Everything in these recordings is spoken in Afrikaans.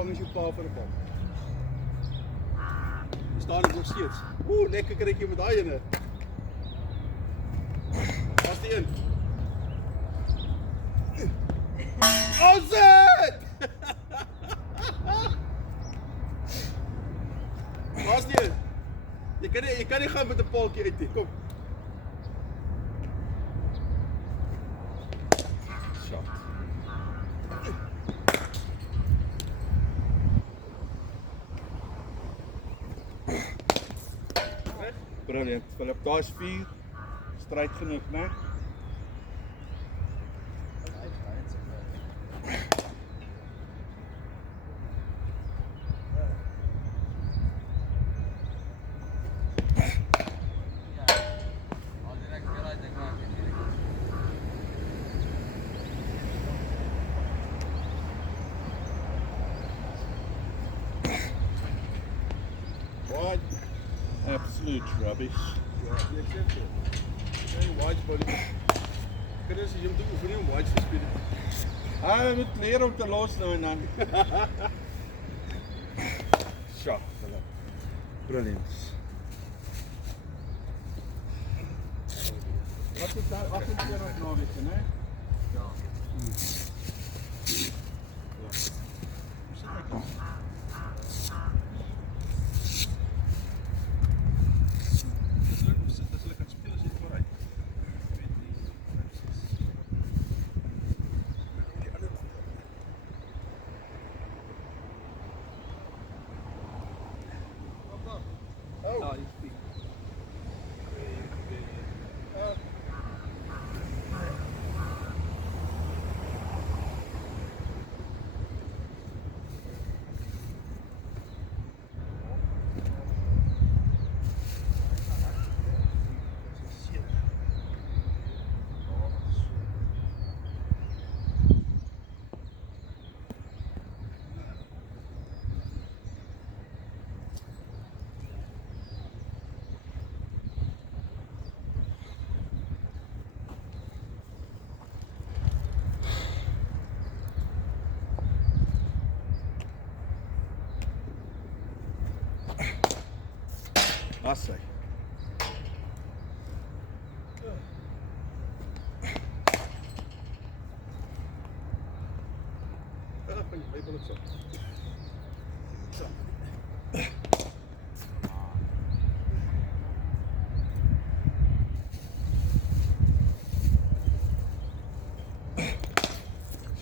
bang as jou pa vir 'n bal? Die staan dit nog steeds. Oeh, lekker krijg met daai ene. Waar's die een? How's it? Waar's die een? Jy kan nie gaan met 'n paaltjie uit nie. Kom. Shot. Brilliant. Philip, daar's 4. Stryd genoeg, né? What? Absolute rubbish. Ja, jy sê dit. Jy white body. Kinders, jy moet oefen om white te speel. Hy moet leer om te los nou en dan. Shot, Philip. Brilliant. Wat is daar 28 naweek, né? Ja. Oh. Was hy? Hy wil dit so. So.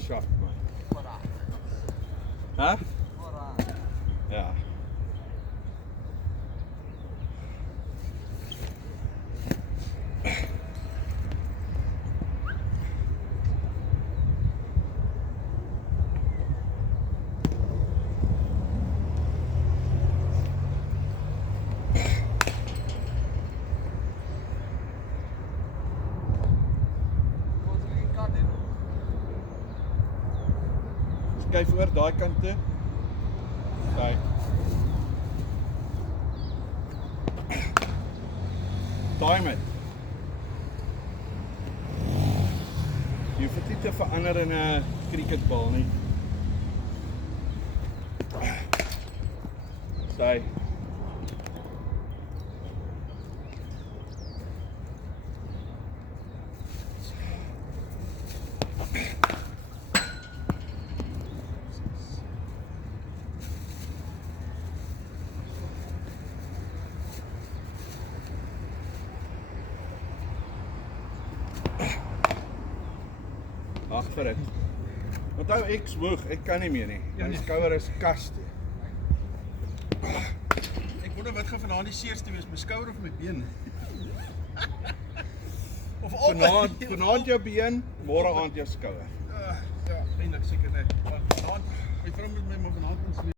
Shot, man. Huh? Ja. Kyk oor daai kant toe. Kyk. Time it. Jy hoef dit nie te verander in 'n cricketbal nie. Sy. Ag vir dit. Onthou ek's hoog, ek kan nie meer nie. My skouer is kas toe. Ek wonder wat gaan vanaand die seerste wees, my skouer of my been? Of albei. Vanaand jou been, môre aand jou skouer. Ja, eintlik seker net. Vanaand, my vrou moet my maar vanaand